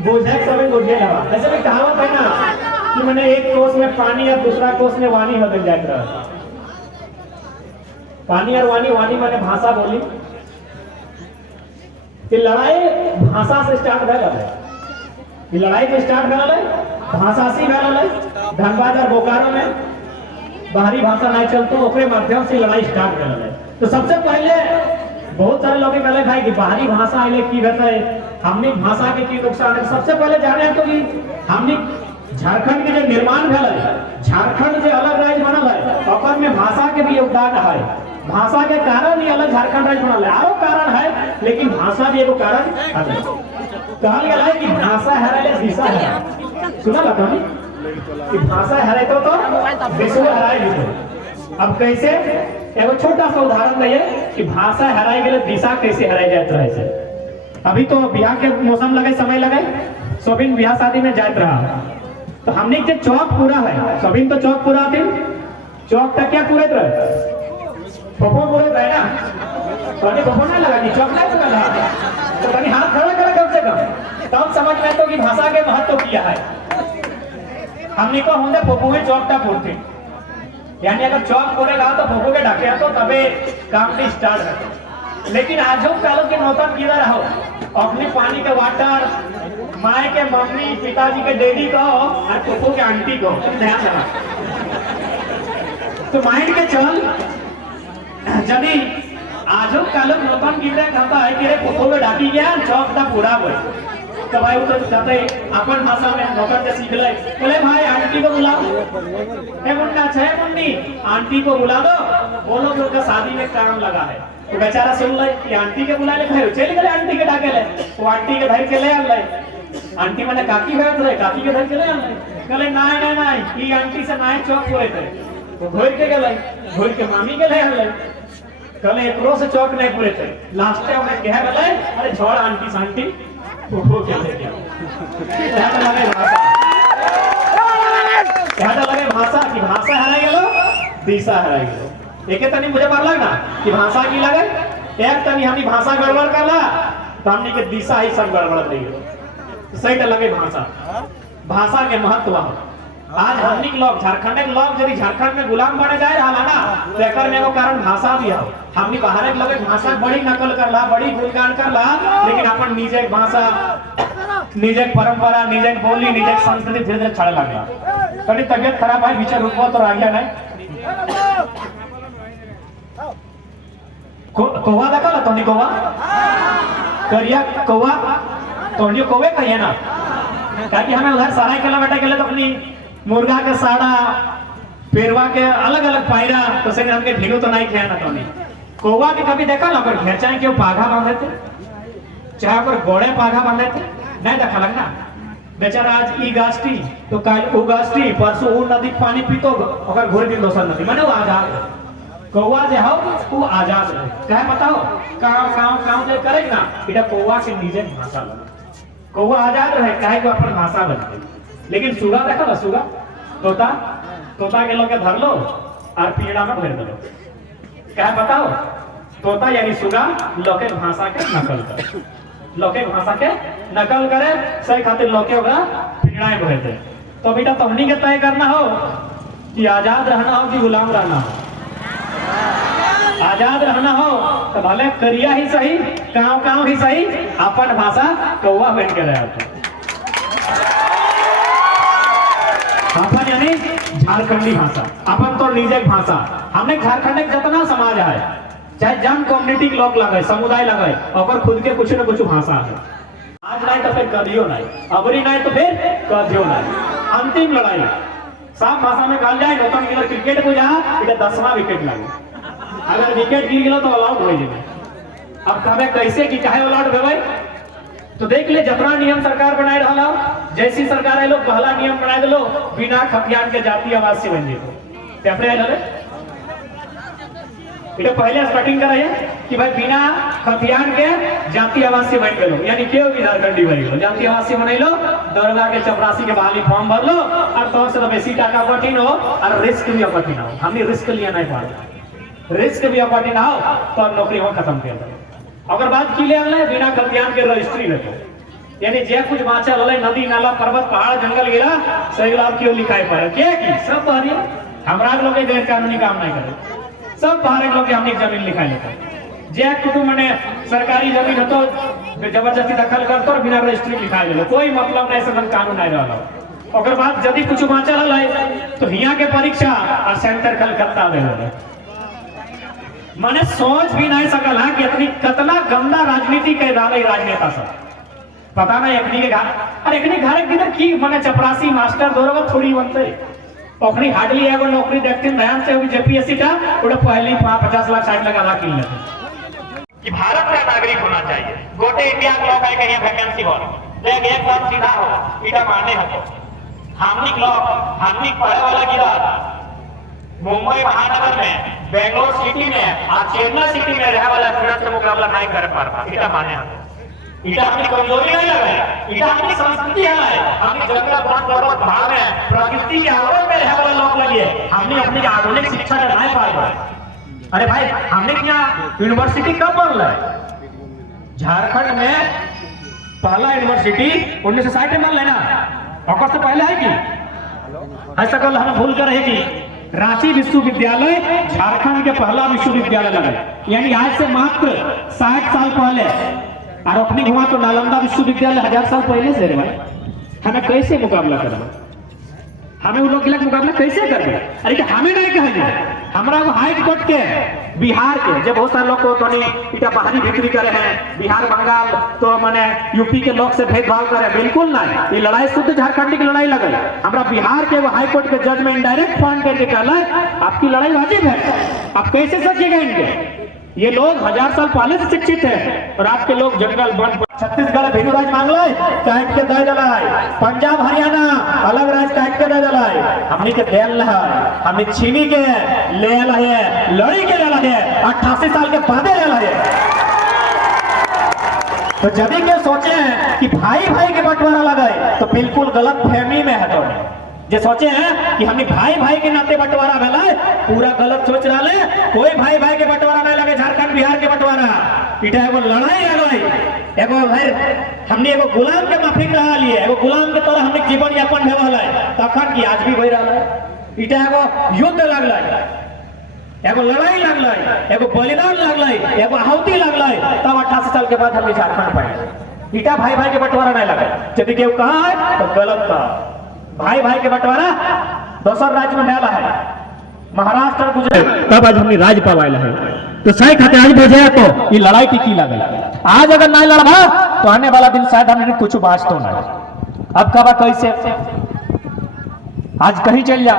बुझे सब बुझे लगा ऐसे में कहावत है ना कि मैंने एक कोस में पानी और दूसरा कोस में वाणी बदल जात रहा। पानी और वाणी, वाणी मैंने भाषा बोली कि लड़ाई भाषा से स्टार्ट भैल है। कि लड़ाई के स्टार्ट भैल है भाषा से भैल है। धनबाद और बोकारो में बाहरी भाषा नहीं चलते ओकरे माध्यम से लड़ाई स्टार्ट भैल है। तो सबसे पहले बहुत सारे लोग कहले भाई कि बाहरी भाषा आइले की रहता है, हमनी भाषा के की नुकसान है। सबसे पहले जाने तो कि हमनी झारखंड के जो निर्माण भैल है, झारखंड जो अलग राज्य बनल है ओकर में भाषा के भी योगदान है। भाषा के कारण ही अलग झारखंड राज्य बनल है। आरो कारण है लेकिन भाषा भी एगो कारण है। कहल गया है कि भाषा हराले दिशा है। सुना बात है कि भाषा हराए तो विश्व हराए भी। अब कैसे एगो छोटा सा उदाहरण दिए कि भाषा हराई गए दिशा कैसे हराई जात रहे से। अभी तो ब्याह के मौसम लगे, समय लगे, सोबिन ब्याह शादी में जात रहा तो हमने के चौक पूरा है, सोबिन तो चौक पूरा दिन चौक तक क्या पूरे रहे पपो पूरे रहे ना। तो पपो ना लगा कि चौक नहीं पूरा तो कहीं हाथ खड़ा करे कम से कम तब समझ में तो कि भाषा के महत्व किया है। हमने को होंगे पपो में चौक तक पूरते, यानी अगर चौक पूरेगा तो पपो के डाके तो तबे काम भी स्टार्ट है। लेकिन आज पहले के मौसम किधर रहो अपने पानी के वाटर माए के मम्मी पिताजी के डैडी को और पप्पू के आंटी को ध्यान देना। तो माइंड के चल यदि आज कालो मौसम गिरे कहता है कि रे पप्पू के डाकी गया चौक तक पूरा बोल तो भाई वो तो कहते अपन भाषा में नौकर से सीख ले बोले भाई आंटी को बुलाओ। हे मुन्ना छे मुन्नी आंटी को बुला दो, बोलो तो उनका शादी में काम लगा है। तो बेचारा सुन ले कि आंटी के बुला ले भाई चल गए आंटी के डाके ले वो आंटी के घर के ले आ ले। आंटी मैंने काकी भेज रहे काकी के घर के ले आ ले कहले नहीं नहीं नहीं ये आंटी से नाय चौक पूरे थे तो घोर के गए घोर के मामी के ले आ ले कहले एकरो से चौक नहीं पूरे थे। लास्ट में हमने कह गए अरे छोड़ आंटी शांति वो क्या ले गया क्या लगे भाषा की भाषा हराई गेलो दिशा हराई गेलो। एके तनी मुझे मार लगना कि भाषा की लगे एक तनी हमनी भाषा गड़बड़ करला तो हमनी के दिशा ही सब गड़बड़ रही। सही तो लगे भाषा भाषा के महत्व आज हमनी के लोग झारखंड के लोग यदि झारखंड में गुलाम बने जाए रहा ना तो एकर में एगो कारण भाषा भी है। हमनी बाहर के लोग भाषा बड़ी नकल करला बड़ी गुणगान करला लेकिन अपन निजे भाषा निजे परंपरा निजे बोली निजे संस्कृति धीरे धीरे छाड़े लगला। कभी तबियत खराब है विचार रुकवा तो आ गया नहीं कौवा देखा ला तोनी कौवा करिया कौवा तोनी कौवे कहिए ना ताकि हमें उधर सराय के बेटा के लिए तो अपनी मुर्गा के साड़ा पेरवा के अलग अलग पायरा तो से हमके ढीलो तो नहीं खाया ना तोनी कौवा के कभी देखा ना पर घेचाए के पाघा बांधे थे चाहे पर गोड़े पाघा बांधे थे नहीं देखा लगना बेचारा आज ई गाछटी तो कल उ गाछटी परसों उ नदी पानी पीतो ओकर घोर दिन दोसर नदी माने वो आजाद कौवा जे हो वो आजाद रहे कहे बताओ काम काम काम जे करे ना इटा कौवा के निजे भाषा लगे कौवा आजाद रहे काहे को अपन भाषा बनते। लेकिन सुगा देखा ना सुगा तोता तोता के लोग के धर लो और पीड़ा में भर दो क्या बताओ तोता यानी सुगा लोके भाषा के नकल करे लोके भाषा के नकल करे सही खातिर लोके होगा पीड़ा में भर दे। तो बेटा तुमनी के तय करना हो कि आजाद रहना हो कि गुलाम रहना हो। आजाद रहना हो तो भले करिया ही सही गाँव ही सही अपन भाषा कौवा बन के रहे अपन यानी झारखंडी भाषा अपन तो निजे भाषा हमने झारखंड के जितना समाज है चाहे जन कम्युनिटी के लोग लगे समुदाय लगे और खुद के कुछ न कुछ भाषा है। आज नहीं तो फिर कदियो नहीं अबरी नहीं तो फिर कदियो नहीं अंतिम लड़ाई साफ भाषा में कहल जाए नौतन गिर क्रिकेट को जहाँ इधर 10वां विकेट लगे अगर विकेट गिर गया तो ऑल आउट हो जाए। अब कहे कैसे कि चाहे ऑल आउट हो तो देख ले जितना नियम सरकार बनाए रहा जैसी सरकार है लोग पहला नियम बनाए दो बिना खतियान के जातीय आवास से बन जाए पहले स्टार्टिंग कराइए कि भाई बिना खतियान के जातीय आवास से बन गए यानी क्यों भी झारखंडी बन गए जातीय आवास से बन लो दरोगा के चपरासी के बहाली फॉर्म भर लो और तो से बेसी टाका कठिन हो और रिस्क भी कठिन हो। हमने रिस्क लिया नहीं पा रिस्क भी कठिन हो तो नौकरी हो खत्म कर दो। अगर बात की ले बिना खतियान के रजिस्ट्री रखो यानी जे कुछ बाँचल रहे नदी नाला पर्वत पहाड़ जंगल गिरा सही लाभ क्यों लिखाई पड़े के की सब बाहरी हमरा लोग के गैर कानूनी काम नहीं करे सब बाहर लोग के हमने जमीन लिखाई लेता जे कुटुंब ने सरकारी जमीन हो तो जबरदस्ती दखल करतो और बिना रजिस्ट्री लिखा ले कोई मतलब नहीं सब कानून नहीं रहा ओकर बाद यदि कुछ बाँचल है तो हियां के परीक्षा और सेंटर कलकत्ता में हो माने सोच भी नहीं सकल है कि इतनी कतना गंदा राजनीति के राजनेता सब पता नहीं एकनी के घर अरे एकनी घर किधर की माने चपरासी मास्टर दोरो थोड़ी बनते ओखनी हार्डली एगो नौकरी देखते ध्यान से होगी जेपीएससी का ओटा पहले 50 लाख 60 लाख आधा किन लेते कि भारत का नागरिक होना चाहिए गोटे इंडिया के लोग है कहीं वैकेंसी हो देख एकदम सीधा हो इटा माने हो हमनी पढ़े वाला गिरा मुंबई महानगर में बेंगलोर सिटी में और चेन्नई सिटी में रहे वाला स्टूडेंट से मुकाबला नहीं कर पा इटा माने हो इटा अपनी कमजोरी नहीं लगे इटा अपनी संस्कृति है हमने जंगल वन पर्वत भाग में प्रकृति के आवरण में रहे वाले लोग लगे हमने अपनी आधुनिक शिक्षा का नहीं पाया अरे भाई हमने क्या यूनिवर्सिटी कब बन रहा है झारखंड में पहला यूनिवर्सिटी 1960 में बन लेना और से पहले है कि ऐसा कल हमें भूल कर रहे कि रांची विश्वविद्यालय झारखंड के पहला विश्वविद्यालय लगा यानी आज से मात्र 60 साल पहले और अपनी घुमा तो नालंदा विश्वविद्यालय 1000 साल पहले से भाई हमें कैसे मुकाबला करना हमें उन लोग के मुकाबला कैसे करना अरे कि हमें नहीं कहेंगे हमारा वो हाई कोर्ट के बिहार के जब बहुत सारे लोग को तो इटा बाहरी बिक्री करे हैं बिहार बंगाल तो मैंने यूपी के लोग से भेदभाव करे बिल्कुल नहीं ये लड़ाई शुद्ध झारखंड की लड़ाई लगे हमारा बिहार के वो हाई कोर्ट के जज में इनडायरेक्ट फोन करके कहला आपकी लड़ाई वाजिब है आप कैसे सकिएगा इनके ये लोग 1000 साल पहले से शिक्षित है और आज के लोग जंगल वन छत्तीसगढ़ भिन्न राज्य मांग लो काट के दे दलाई पंजाब हरियाणा अलग राज्य काट के दे दलाई हमनी के देल है हमनी छीनी के ले है लड़ी के ले है 88 साल के बाद ले है तो जब के सोचे हैं कि भाई भाई के बंटवारा लगाए तो बिल्कुल गलत फहमी में है तो जो सोचे हैं कि हमने भाई भाई के नाते बंटवारा भेला पूरा गलत सोच रहा है कोई भाई भाई के बंटवारा नहीं लगे झारखंड बिहार के बंटवारा इटा एगो लड़ाई लगई एगो भाई हमने एगो गुलाम के माफिक रहा लिए एगो गुलाम के तरह हमने जीवन यापन भेल रहले तखन की आज भी होई रहले इटा एगो युद्ध लगले एगो लड़ाई लगले एगो बलिदान लगले एगो आहुति लगले तब 88 साल के बाद हमने झारखंड पाए इटा भाई भाई के बंटवारा नहीं लगे यदि केहू कहा है तो गलत कहा भाई भाई के बंटवारा दोसर राज्य में डाला है महाराष्ट्र गुजरात तब आज हमने राज्य पावाइला है तो सही खाते आज भेजे तो ये लड़ाई टिकी लगे आज अगर नहीं लड़बा तो आने वाला दिन शायद हमने कुछ बात तो नहीं अब कब कैसे आज कहीं चल जा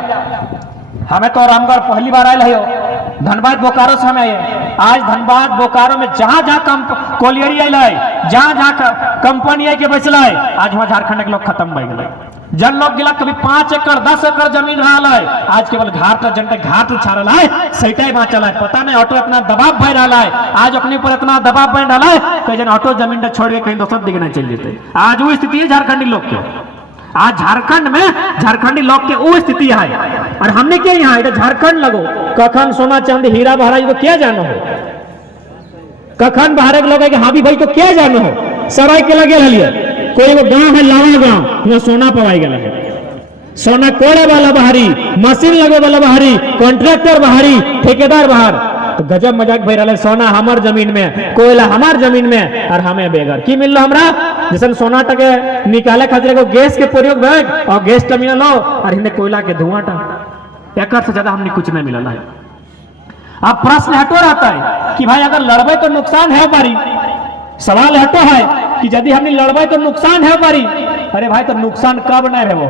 हमें तो रामगढ़ पहली बार आये हो धनबाद बोकारो से हमें आज धनबाद बोकारो में जहां जहां कोलियरी आयल है जहां जहां कंपनी आई के बचल है आज वहां झारखंड के लोग खत्म भय गए जन लोग गिला कभी 5 एकड़ 10 एकड़ जमीन रहा है आज केवल घाट जनता घाट उछाल है सही बाँचल है पता नहीं ऑटो इतना दबाव बह रहा है आज अपने ऊपर इतना दबाव बन रहा है कहीं जन ऑटो जमीन छोड़ के कहीं दोसर दिखना चल जेते आज वो स्थिति है झारखंडी लोग के आज झारखंड में झारखंडी लोग के वो स्थिति है और हमने क्या यहाँ झारखंड लगो कखन सोना चांदी हीरा महाराज तो क्या जानो हो कखन बाहर के लोग हाँ भी भाई तो क्या जानो हो सराय के लगे रहिए कोई वो गांव है लावा गांव यहाँ सोना पवाई गया है सोना कोड़े वाला बाहरी मशीन लगे वाला बाहरी कॉन्ट्रैक्टर बाहरी ठेकेदार बाहर तो गजब मजाक भर रहा है सोना हमार जमीन में कोयला हमार जमीन में और हमें बेगर की मिल रहा हमरा जैसे सोना टके निकाले खातिर को गैस के प्रयोग बैग और गैस टर्मिनल हो और हिंदे कोयला के धुआं टा से ज्यादा हमने कुछ नहीं मिला है अब प्रश्न हटो रहता है कि भाई अगर लड़बे तो नुकसान है हमारी सवाल हटो है कि यदि हमने लड़बे तो नुकसान है हमारी अरे भाई तो नुकसान कब नहीं है वो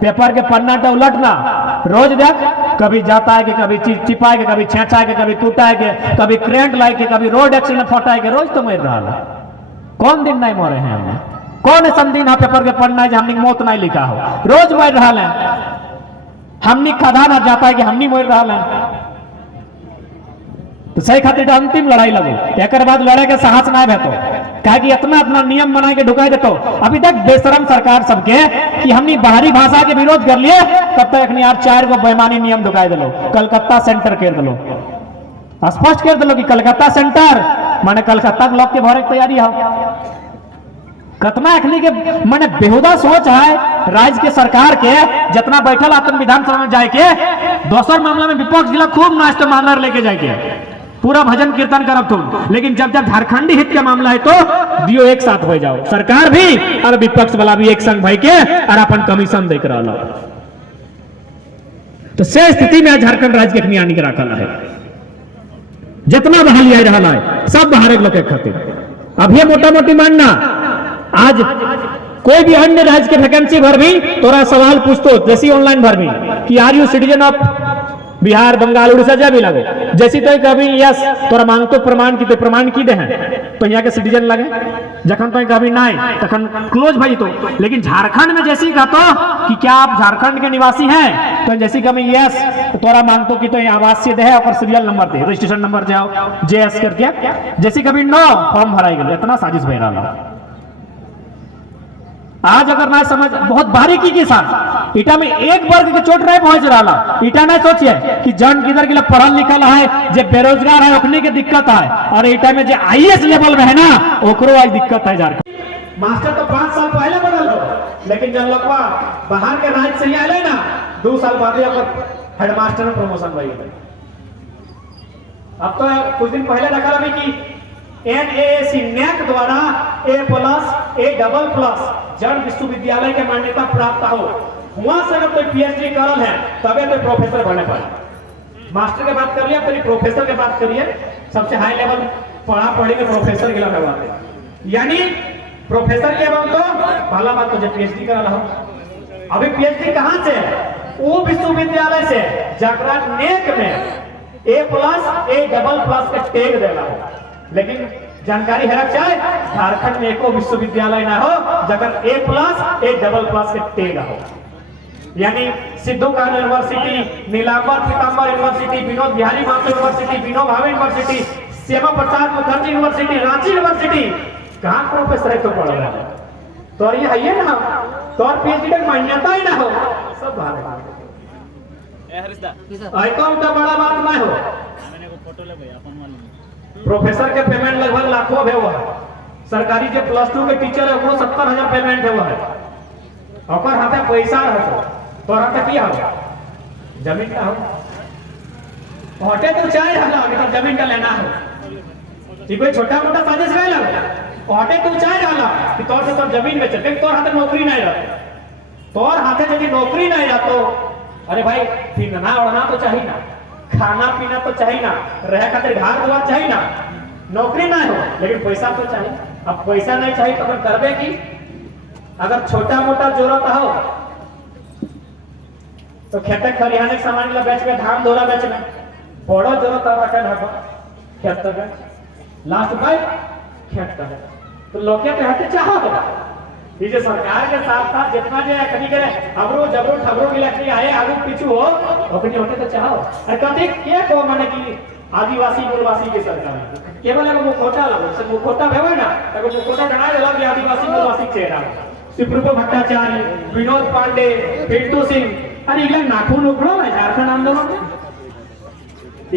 पेपर के पन्ना तो उलटना रोज देख कभी जाता है कि कभी चिपा के कभी छेचा के कभी टूटा है के कभी करेंट लाए के कभी रोड एक्सीडेंट फटा के रोज तो मर रहा है कौन दिन नहीं मरे हैं हमने कौन ऐसा दिन है पेपर के पन्ना है हमने मौत नहीं लिखा हो रोज मर रहा है हमने खदान जाता है कि हमने मर रहा है तो सही खातिर अंतिम लड़ाई लगो एक बाद लड़े के साहस ना भेतो कहे कि इतना इतना नियम बना के ढुका देतो अभी तक बेशरम सरकार सबके कि हमने बाहरी भाषा के विरोध कर लिए तब तक यार 4 गो बेमानी नियम ढुका दिलो कलकत्ता सेंटर कर दिलो स्पष्ट कर दिलो कि कलकत्ता सेंटर माने कलकत्ता के लोग के भरे की तैयारी हो कतना अखनी के माने बेहुदा सोच है राज्य के सरकार के, जितना बैठल आतन विधानसभा में जाए के दोसर मामला में विपक्ष जिला खूब नाश्ता मानर लेके जाए के पूरा भजन कीर्तन करब तुम, लेकिन जब जब झारखंडी हित का मामला है तो दियो एक साथ हो जाओ, सरकार भी और विपक्ष वाला भी एक संग भाई के और अपन कमीशन देख रहा। तो से स्थिति में झारखंड राज्य के अखनी आने के रखल है, जितना बहाली आई रहा है सब बाहर लोग के खातिर। अब ये मोटा मोटी मानना आज कोई भी अन्य राज्य के वैकेंसी भर भी तोरा सवाल पूछतो जैसी ऑनलाइन भर भी कि are you citizen of Bihar Bengal Orissa जब भी लगे जैसी तो कभी यस तोरा मांगतो प्रमाण की, तो प्रमाण की दे हैं तो यहाँ के सिटीजन लगे, जखन तो कभी नहीं तखन क्लोज भाई। तो लेकिन झारखंड में जैसी कहतो कि क्या आप झारखंड के निवासी हैं, तो जैसी कभी यस तो तोरा मांगतो कि तो आवासीय दे और सीरियल नंबर दे, रजिस्ट्रेशन नंबर जाओ JS करके, जैसी कभी नो फॉर्म भराई गए। इतना साजिश भय रहा आज अगर ना समझ बहुत बारीकी के साथ ईटा में एक वर्ग के चोट रहे पहुंच रहा। ईटा ना सोचिए कि जन किधर के लिए पढ़ल लिखल है, जो बेरोजगार है ओखने के दिक्कत है, और ईटा में जो IAS लेवल में है ना ओकरो आज दिक्कत है। झारखंड मास्टर तो 5 साल पहले बदल हो, लेकिन जब लोग बाहर के राज्य से आए ना 2 साल बाद हेडमास्टर में प्रमोशन भई। अब तो कुछ दिन पहले देखा अभी कि NAAC NAC द्वारा A+A++ जन विश्वविद्यालय के मान्यता प्राप्त हो, वहां से अगर कोई PhD करल है तबे तो प्रोफेसर बने पाए। मास्टर के बात कर लिया फिर प्रोफेसर के बात करिए, सबसे हाई लेवल पढ़ी में प्रोफेसर गिला करवाते, यानी प्रोफेसर के बाद तो पहला बात तो जब PhD करल हो। अभी PhD कहां से है? वो विश्वविद्यालय से जकरा NAC में A+A++ का टैग देला हो। लेकिन जानकारी है चाहे झारखंड में एको विश्वविद्यालय ना हो जगह A+A++ के टैग हो, यानी Sidhu Kanhu university, Nilamber Pitamber university, Vinod Bihari Mathur university, Vinod Bhave university, Shyama Prasad Mukherjee university, Ranchi university, कहां प्रोफेसर है तो पढ़ रहा है तो ये है ये ना तो और PhD की मान्यता ही ना हो, सब बाहर है। तो बड़ा बात ना हो, प्रोफेसर के पेमेंट लगभग लाखों है। वो सरकारी जो +2 के टीचर है वो 70,000 पेमेंट है। वो है और हाथे पैसा रहो तो हाथे किया हो जमीन का हो हटे तो चाहे रहा जमीन का लेना हो, कोई छोटा मोटा साजिश नहीं लगा हटे तो चाहे रहा कि तौर से तौर जमीन बेचे, लेकिन तोर हाथे नौकरी नहीं रहती, तोर हाथे यदि नौकरी नहीं रहतो अरे भाई पीना उड़ना तो चाहिए ना, खाना पीना तो चाहिए ना, रह खातिर घर द्वार चाहिए ना, नौकरी ना हो लेकिन पैसा तो चाहिए। अब पैसा नहीं चाहिए तो करबे की, अगर छोटा मोटा जरूरत हो तो खेत खरियाने के सामान बेच में, धान धोला बेच में, बड़ो जरूरत हो खेत बेच लास्ट भाई खेत कर तो लोग हटे चाहो ये सरकार के साथ साथ जितना जो कभी करे हमरो जबरो ठबरो के लकड़ी आए आगू पीछू हो अपनी होते तो चाहो और कथी के को माने कि आदिवासी मूलवासी के सरकार केवल एगो मुखोटा लगो से मुखोटा भेवे ना एगो मुखोटा बना देला कि आदिवासी मूलवासी चेहरा सुप्रभु भट्टाचार्य, विनोद पांडे, पिंटू सिंह, अरे इगला नाखून उखड़ो है झारखंड आंदोलन में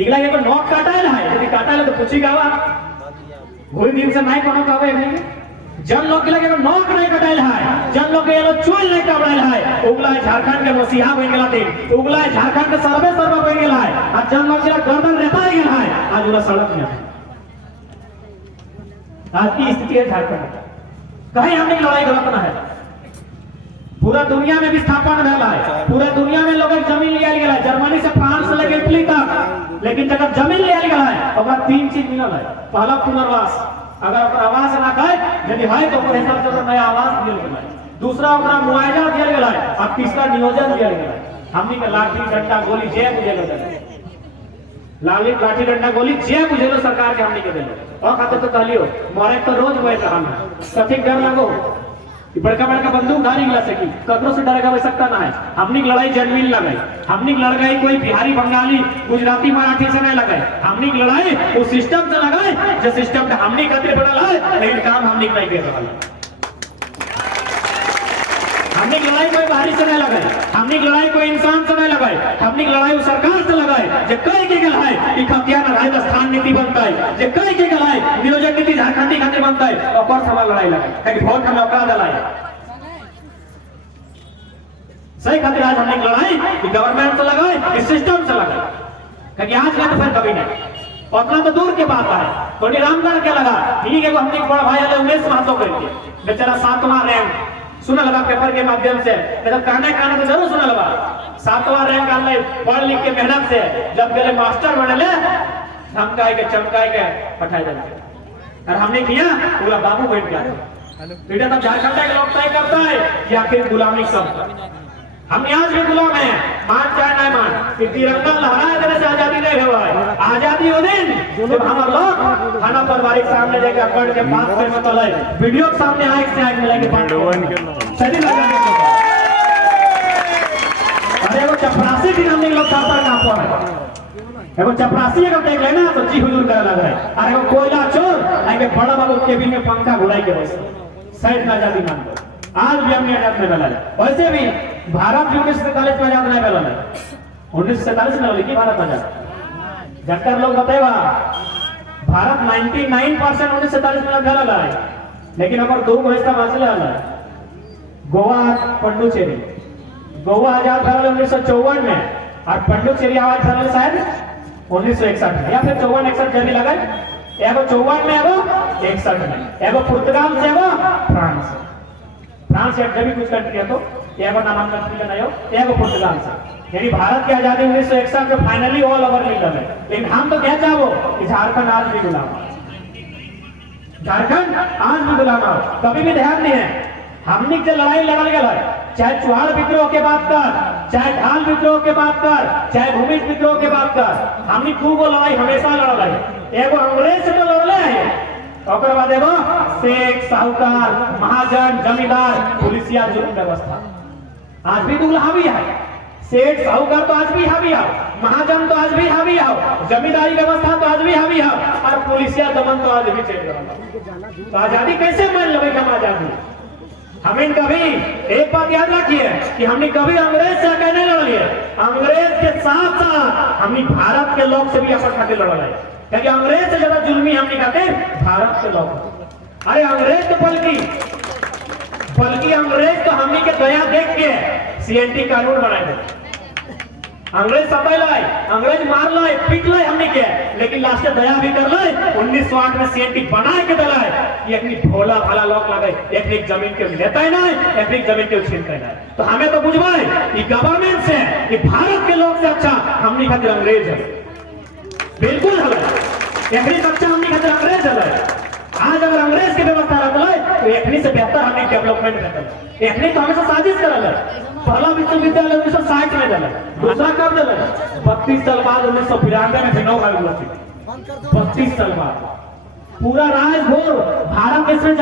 इगला ये तो नोट काटा है यदि काटा है तो पूछी गावा वही दिन से नहीं कोनो कहवे नहीं जन लोग के लगे नोक नहीं कटाइल है, जन लोग के चूल नहीं कबड़ाइल है, उगला झारखंड के मसीहा बन गेला थे, उगला झारखंड के सर्वे बन गेला है, आज जन लोग के गर्दन रेता गेल है, आज उला सड़क में आज की स्थिति है झारखंड। कहीं हमने लड़ाई गलत ना है, पूरा दुनिया में विस्थापन भेला है, पूरा दुनिया में लोग जमीन लिया गेला है, जर्मनी से फ्रांस से लेकर इटली तक, लेकिन जब जमीन लिया गेला है और 3 चीज मिलल है। पहला पुनर्वास, अगर आवास ना खाए यदि है तो हिसाब से नया आवास दिया गया है, दूसरा मुआवजा दिया गया है, और तीसरा नियोजन दिया गया है। हमनी के लाठी डंडा गोली जे बुझे लाठी डंडा गोली जे बुझे सरकार के हमनी के दिलो और खाते तो कहलियो मारे तो रोज वही काम है, कथी डर लगो बड़का बड़का बंदूकधारी ला सकी ककरो से डरेगा वह सकता ना है। हमनी की लड़ाई जनमिन लगाई, हमनी की लड़ाई कोई बिहारी बंगाली गुजराती मराठी से नहीं लगाई, हमनी की लड़ाई उस सिस्टम से लगाए जो सिस्टम का हमनी खातिर बनल है, लेकिन काम हमनी नहीं कर रहा। हमने की लड़ाई कोई बाहरी से नहीं लगाई, हमने की लड़ाई कोई इंसान से नहीं लगाई, हमने की लड़ाई सरकार से लगाई। जे कई के गल है कि खतियान राजस्थान नीति बनता है, जे कई के गल है नियोजन नीति झारखंडी खातिर बनता है, और सवाल लड़ाई लगाई कि वोट हमें औकात दिलाई सही खातिर आज हमने लड़ाई कि गवर्नमेंट से लगाए कि सिस्टम से लगाए, क्योंकि आज का तो फिर कभी नहीं, उतना तो दूर के बात है। तो रामगढ़ के लगा ठीक है, हमने बड़ा भाई उमेश महतो करके बेचारा 7वां रैंक सुना लगा पेपर के माध्यम से, मतलब कहना तो जरूर सुना लगा 7वां रैंक आने पढ़ लिख के मेहनत से जब गए मास्टर बनले धमकाए के चमकाए के पठाए देते और हमने किया पूरा बाबू बैठ गया। बेटा तब झारखंड के लोग तय करता है कि आखिर गुलामी कब, हम आज भी गुलाम हैं, मान चाहे नहीं मान, कि तिरंगा लहराए देने से आजादी नहीं हुआ है। आजादी वो दिन जब हम लोग खाना पारिवारिक सामने जाकर पढ़ के बात करने तो लगे वीडियो के सामने आए से आए मिलेंगे सही लगा। अरे वो चपरासी दिन हमने लोग सापर ना पड़े, एगो चपरासी अगर देख लेना तो जी हुजूर करे लग रहा है, अरे वो कोयला चोर आगे बड़ा बाबू केबिन में पंखा घुड़ाई के वैसे साइड में आजादी मान लो। आज भी हमने आजाद नहीं मिला है, वैसे भी भारत भी 1947 में आजाद नहीं मिला है, 1947 में लिखी भारत आजाद जबकर लोग बताएगा भारत 99% 1947 में मिला है, लेकिन अगर दो हिस्सा बांचला है गोवा पंडुचेरी, गोवा आजाद मिला 1954 में और पंडुचेरी आजाद मिला शायद 1961 में या फिर 54-61 जब लगा, एगो 54 में एगो 61 में, एगो पुर्तगाल से एगो फ्रांस से, फ्रांस या भी कुछ कंट्री है तो एगो नाम कंट्री का नहीं हो, एगो पुर्तगाल से। यानी भारत की आजादी 1961 में फाइनली ऑल ओवर लीडर है। लेकिन हम तो क्या चाहो कि झारखंड आज भी गुलाम है, झारखंड आज भी गुलाम है। कभी भी ध्यान नहीं है हमने जो लड़ाई लड़ल गया है, चाहे चुहाड़ विद्रोह के बात कर, चाहे ढाल विद्रोह के बात कर, चाहे भूमि विद्रोह के बात कर, हमने खूब लड़ाई हमेशा लड़ल है। एगो अंग्रेज से तो लड़ले है, और बाद एगो शेख साहूकार महाजन जमींदार पुलिसिया जुल्म व्यवस्था आज भी दुगला हावी है। शेख साहूकार तो आज भी हावी है, महाजन तो आज भी हावी है, जमींदारी व्यवस्था तो आज भी हावी है, और पुलिसिया दमन तो आज भी चल रहा है। तो आजादी कैसे मान लो हम आजादी? हमें कभी एक बात याद रखिए कि हमने कभी अंग्रेज से कहने लड़ लिए, अंग्रेज के साथ साथ हमने भारत के लोग से भी अपन खातिर लड़ रहे, क्योंकि अंग्रेज से ज्यादा जुल्मी हमने कहते भारत के लोग। अरे अंग्रेज तो बल्कि अंग्रेज तो हमने के दया देख के सीएनटी कानून बनाए थे। अंग्रेज सताई लाए, अंग्रेज मार लाए, पीट लाए हमने के, लेकिन लास्ट दया भी कर लाए। 1908 में सीएनटी बना के दलाए, एक भोला भाला लोग लगे, एक जमीन के लेता ही नहीं, एक जमीन के छीनता ही नहीं। तो हमें तो बुझवाए कि गवर्नमेंट से कि भारत के लोग से अच्छा हमने खातिर अंग्रेज है, बिल्कुल है एक अच्छा हमने खातिर अंग्रेज है। आज अगर अंग्रेज की व्यवस्था रख ले तो एकनी से बेहतर हमने डेवलपमेंट कर, एकनी तो हमेशा साजिश कर ले। पहला विश्वविद्यालय 1960 में दिला, दूसरा कब दिला? 32 साल बाद 1992 में चुनाव हुआ। 32 साल बाद पूरा राजभोग भारत देश में